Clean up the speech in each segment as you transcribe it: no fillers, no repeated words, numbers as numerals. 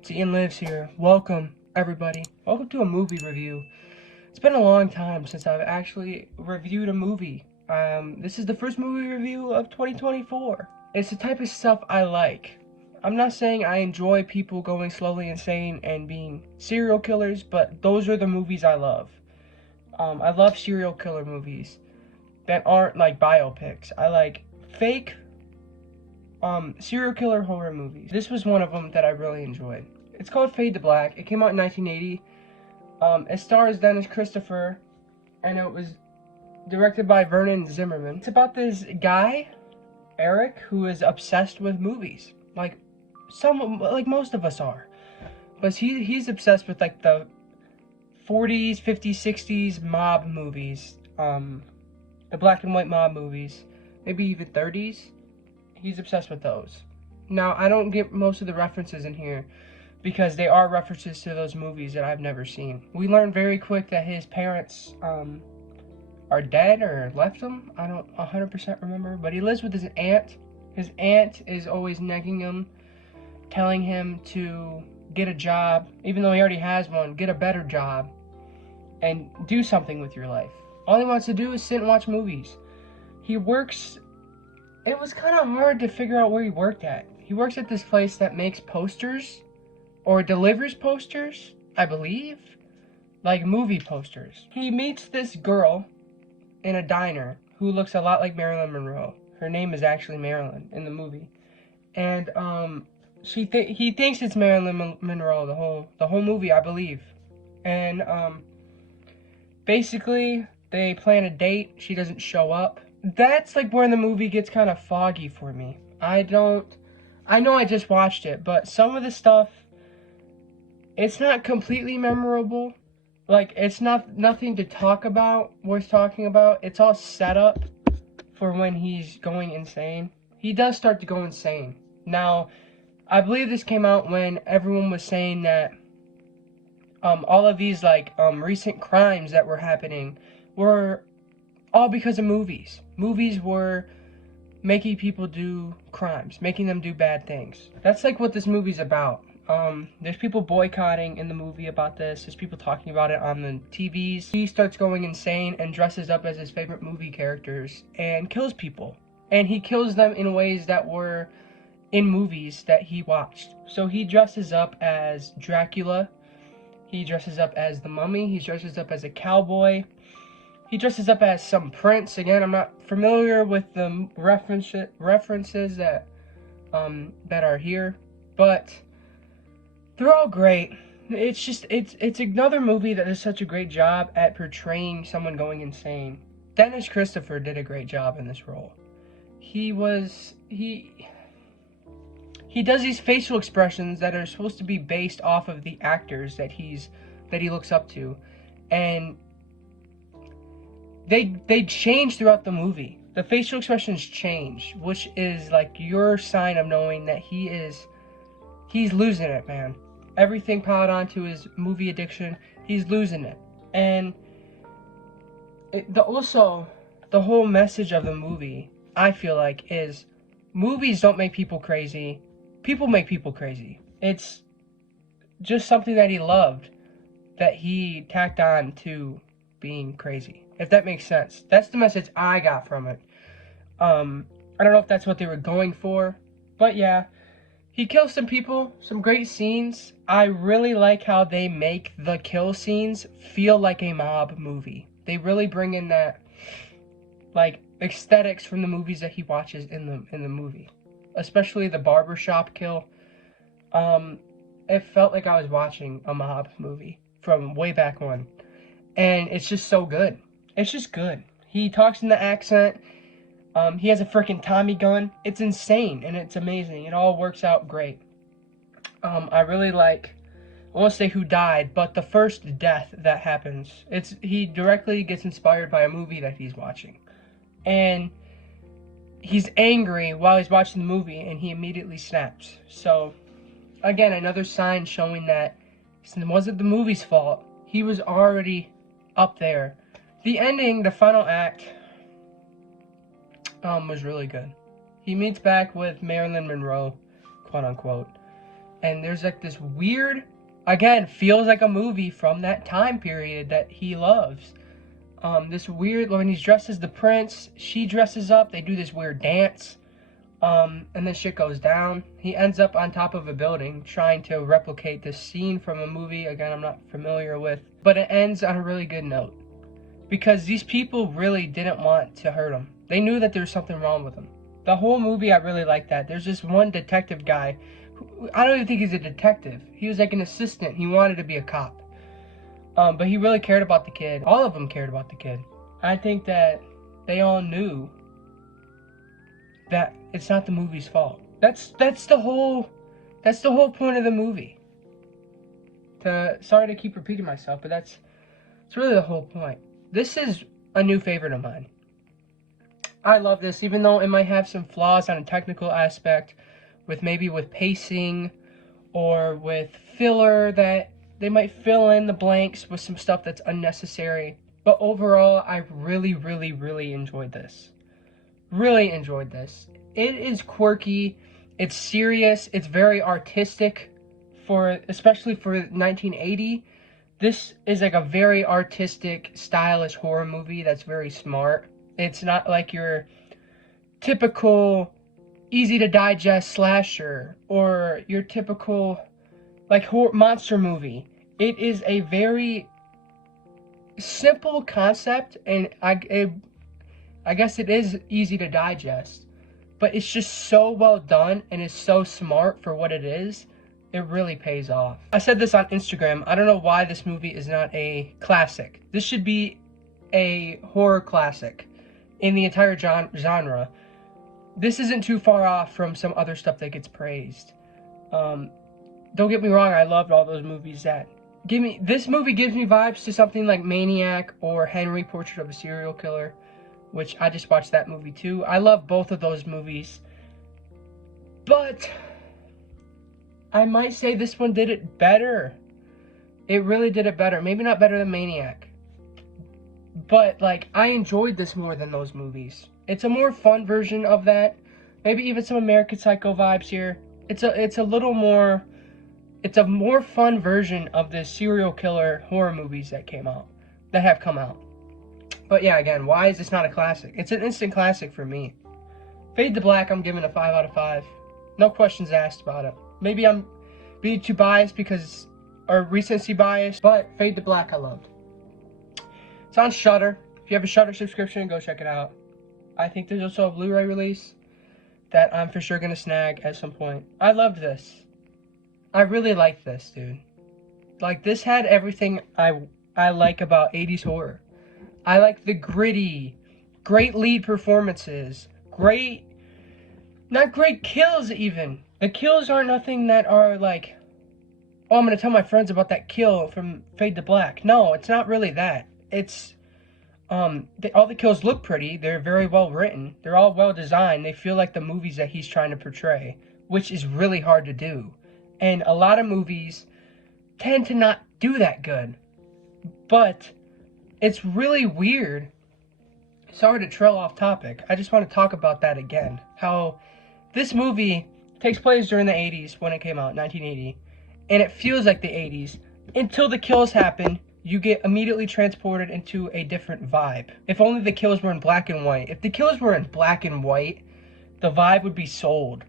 It's Ian Lives here. Welcome, everybody. Welcome to a movie review. It's been a long time since I've actually reviewed a movie. This is the first movie review of 2024. It's the type of stuff I like. I'm not saying I enjoy people going slowly insane and being serial killers, but those are the movies I love. I love serial killer movies that aren't like biopics. I like fake serial killer horror movies. This was one of them that I really enjoyed. It's called Fade to Black. It came out in 1980. It stars Dennis Christopher, and it was directed by Vernon Zimmerman. It's about this guy, Eric, who is obsessed with movies, like most of us are. But he's obsessed with like the 40s, 50s, 60s mob movies, the black and white mob movies, maybe even 30s. He's obsessed with those. Now, I don't get most of the references in here because they are references to those movies that I've never seen. We learn very quick that his parents are dead or left him. I don't 100% remember, but he lives with his aunt. His aunt is always nagging him, telling him to get a job, even though he already has one, get a better job and do something with your life. All he wants to do is sit and watch movies. He works. It was kind of hard to figure out where he worked at. He works at this place that makes posters, or delivers posters, I believe. Like movie posters. He meets this girl in a diner who looks a lot like Marilyn Monroe. Her name is actually Marilyn in the movie. And he thinks it's Marilyn Monroe the whole movie, I believe. And basically they plan a date. She doesn't show up. That's like where the movie gets kind of foggy for me. I know I just watched it, but some of the stuff, it's not completely memorable. Like, it's nothing to talk about, worth talking about. It's all set up for when he's going insane. He does start to go insane. Now, I believe this came out when everyone was saying that all of these recent crimes that were happening were all because of movies. Movies were making people do crimes, making them do bad things. That's like what this movie's about. There's people boycotting in the movie about this. There's people talking about it on the TVs. He starts going insane and dresses up as his favorite movie characters and kills people. And he kills them in ways that were in movies that he watched. So he dresses up as Dracula. He dresses up as the Mummy. He dresses up as a cowboy. He dresses up as some prince. Again, I'm not familiar with the references that are here, but they're all great. It's another movie that does such a great job at portraying someone going insane. Dennis Christopher did a great job in this role. He does these facial expressions that are supposed to be based off of the actors that he looks up to, and they change throughout the movie. The facial expressions change, which is like your sign of knowing that he's losing it, man. Everything piled onto his movie addiction, he's losing it. And also, the whole message of the movie, I feel like, is movies don't make people crazy. People make people crazy. It's just something that he loved that he tacked on to being crazy, if that makes sense. That's the message I got from it. I don't know if that's what they were going for, but yeah, he kills some people, some great scenes. I really like how they make the kill scenes feel like a mob movie. They really bring in that like aesthetics from the movies that he watches in the movie, especially the barbershop kill. It felt like I was watching a mob movie from way back when. And it's just so good. It's just good. He talks in the accent. He has a freaking Tommy gun. It's insane and it's amazing. It all works out great. I really like, I won't say who died, but the first death that happens. He directly gets inspired by a movie that he's watching. And he's angry while he's watching the movie and he immediately snaps. So, again, another sign showing that it wasn't the movie's fault. He was already up there. The ending, the final act, was really good. He meets back with Marilyn Monroe, quote unquote, And there's like this weird, again, feels like a movie from that time period that he loves. This weird, when he's dressed as the prince, she dresses up, they do this weird dance, and then shit goes down. He ends up on top of a building trying to replicate this scene from a movie, again, I'm not familiar with, but it ends on a really good note. Because these people really didn't want to hurt him. They knew that there was something wrong with him. The whole movie, I really like that. There's this one detective guy, who, I don't even think he's a detective. He was like an assistant. He wanted to be a cop. But he really cared about the kid. All of them cared about the kid. I think that they all knew that it's not the movie's fault. That's the whole point of the movie. Sorry to keep repeating myself, but that's really the whole point. This is a new favorite of mine. I love this, even though it might have some flaws on a technical aspect, with pacing or with filler that they might fill in the blanks with some stuff that's unnecessary. But overall, I really, really, really enjoyed this. Really enjoyed this. It is quirky, it's serious, it's very artistic, especially for 1980. This is like a very artistic, stylish horror movie that's very smart. It's not like your typical easy to digest slasher or your typical like horror monster movie. It is a very simple concept, and I guess it is easy to digest, but it's just so well done and it's so smart for what it is. It really pays off. I said this on Instagram. I don't know why this movie is not a classic. This should be a horror classic in the entire genre. This isn't too far off from some other stuff that gets praised. Don't get me wrong, I loved all those movies that this movie gives me vibes to something like Maniac or Henry, Portrait of a Serial Killer, which I just watched that movie too. I love both of those movies, but I might say this one did it better. It really did it better. Maybe not better than Maniac, but like I enjoyed this more than those movies. It's a more fun version of that. Maybe even some American Psycho vibes here. It's a more fun version of the serial killer horror movies that have come out. But yeah, again, why is this not a classic? It's an instant classic for me. Fade to Black, I'm giving a 5 out of 5. No questions asked about it. Maybe I'm being too biased or recency bias, but Fade to Black I loved. It's on Shudder. If you have a Shudder subscription, go check it out. I think there's also a Blu-ray release that I'm for sure gonna snag at some point. I loved this. I really liked this, dude. Like, this had everything I like about 80s horror. I like the gritty, great lead performances, not great kills even. The kills are nothing that are like, oh, I'm gonna tell my friends about that kill from Fade to Black. No, it's not really that. It's, all the kills look pretty. They're very well written. They're all well designed. They feel like the movies that he's trying to portray, which is really hard to do. And a lot of movies tend to not do that good. But it's really weird. Sorry to trail off topic. I just want to talk about that again. How this movie takes place during the 80s when it came out, 1980. And it feels like the 80s until the kills happen. You get immediately transported into a different vibe. If only the kills were in black and white. If the kills were in black and white, the vibe would be sold.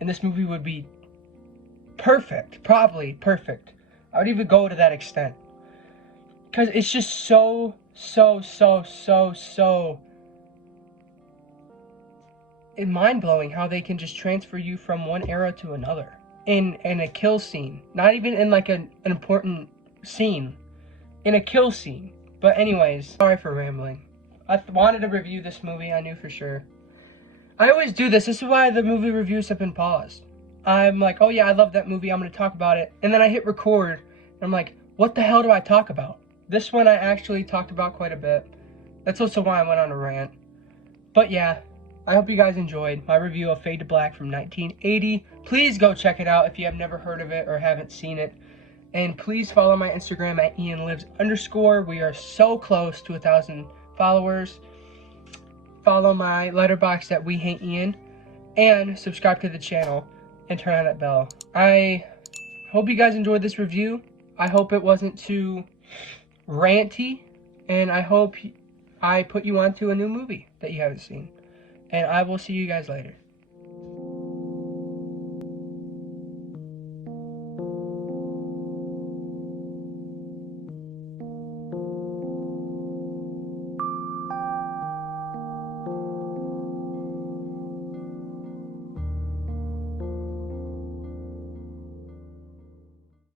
And this movie would be perfect. Probably perfect. I would even go to that extent. Because it's just so mind-blowing how they can just transfer you from one era to another. In a kill scene. Not even in like an important scene. In a kill scene. But anyways, sorry for rambling. I wanted to review this movie, I knew for sure. I always do this. This is why the movie reviews have been paused. I'm like, oh yeah, I love that movie, I'm going to talk about it. And then I hit record, and I'm like, what the hell do I talk about? This one I actually talked about quite a bit. That's also why I went on a rant. But yeah, I hope you guys enjoyed my review of Fade to Black from 1980. Please go check it out if you have never heard of it or haven't seen it. And please follow my Instagram at IanLives_. We are so close to 1,000 followers. Follow my Letterboxd at wehateian. And subscribe to the channel and turn on that bell. I hope you guys enjoyed this review. I hope it wasn't too ranty, and I hope I put you onto a new movie that you haven't seen. And I will see you guys later.